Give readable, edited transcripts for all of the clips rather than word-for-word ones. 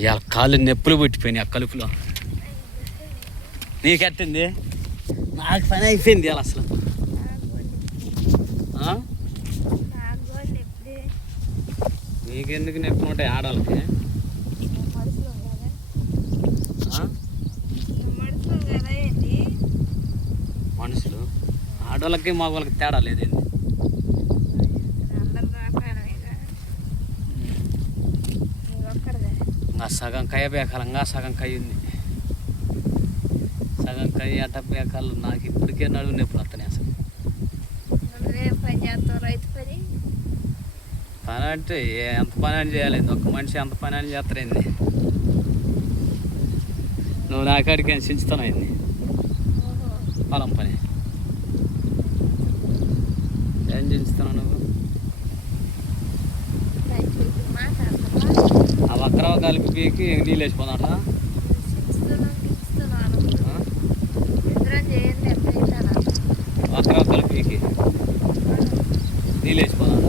ఇవాళ కాళ్ళు నొప్పులు పుట్టిపోయినాయి ఆ కలుపులో. నీకెట్టింది? నాకు పని అయిపోయింది ఇవాళ అసలు. నీకెందుకు నొప్పి ఉంటాయి ఆడవాళ్ళకి? మనుషులు ఆడవాళ్ళకి మగవాళ్ళకి తేడా లేదండి. సగం కయ్య బేకాలంగా సగం కయ్య ఉంది. సగం కయ్య అట్ట బేకాలు నాకు ఇప్పటికే నడువు నొప్పులు వస్తున్నాయి అసలు. పని అంటే ఎంత పని అని చేయాలి? ఒక్క మనిషి ఎంత పని అని చేస్తారైంది. నువ్వు నాకాడికి చించుతానైంది పొలం పని. ఏం చించుతున్నావు నువ్వు? ఆ వక్రవ కలిపి పీకి నీళ్ళు వేసిపోదాట. వక్రవ కలిపి పీకి నీళ్ళు వేసిపోదాట.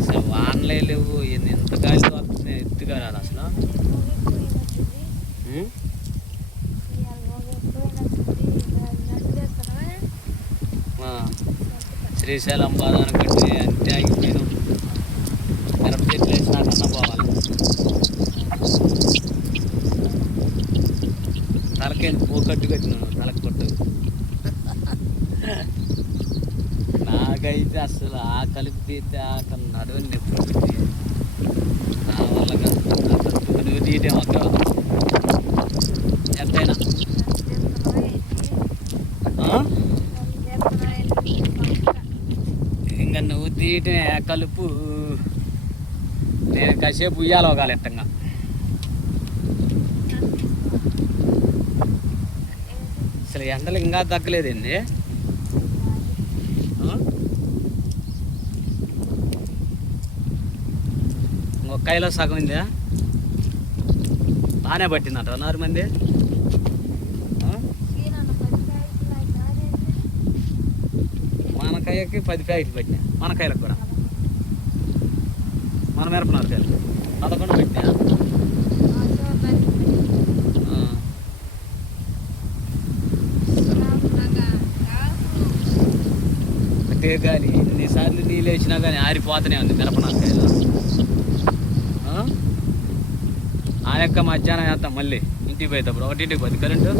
అసలు వానలే లేవు. ఎంత గాలి వస్తుంది ఎత్తుగా రాదు అసలు. శ్రీశైలం బాధాన కట్టి అంతే ఆగిపోయినాం. మిరప చెట్లు వేసినాకన్నా పోవాలి. తలకే పోకట్టు కట్టినాను, తలకు కొట్టు. నాకైతే అసలు ఆ కలిపి తీస్తే అక్కడ నడువు నొప్పులు పెట్టి నా వల్ల నువ్వు తీయటం అక్కడ ఎంతైనా ఇంకా నువ్వు తీయటమే కలుపు. నేను కాసేపు ఉయ్యాలి ఒకగాలి ఎట్టంగా. అసలు ఎండలు ఇంకా తగ్గలేదండి. ఇంకొక కాయలో సగం ఉందా? బాగానే పట్టిందంట 4 మంది. మనకాయకి 10 ప్యాకెట్లు పెట్టినా. మనకాయలకు కూడా మన మిరపనారకాయలు 11 పెట్టినా. ఒకటే గాలి ఎన్నిసార్లు నీళ్ళు వేసినా కానీ ఆరిపోతూనే ఉంది మిరపనారకాయలు. ఆ యొక్క మధ్యాహ్నం వేస్తాం మళ్ళీ ఇంటికి పోయేటప్పుడు. 1ంటికి పోతుంది కరెంటు.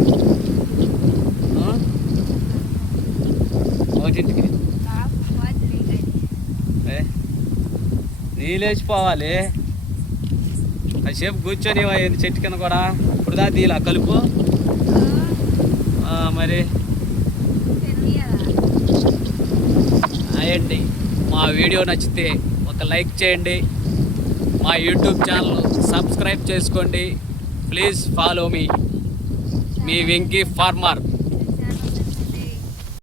1ంటికి నీళ్ళు వేసిపోవాలి. కాసేపు కూర్చొని చెట్టు కింద కూడా ఇప్పుడు దా తీలా కలుపు. మరి అయ్యండి. మా వీడియో నచ్చితే ఒక లైక్ చేయండి. మా యూట్యూబ్ ఛానల్ సబ్స్క్రైబ్ చేసుకోండి. ప్లీజ్ ఫాలో మీ వెంకీ ఫార్మర్.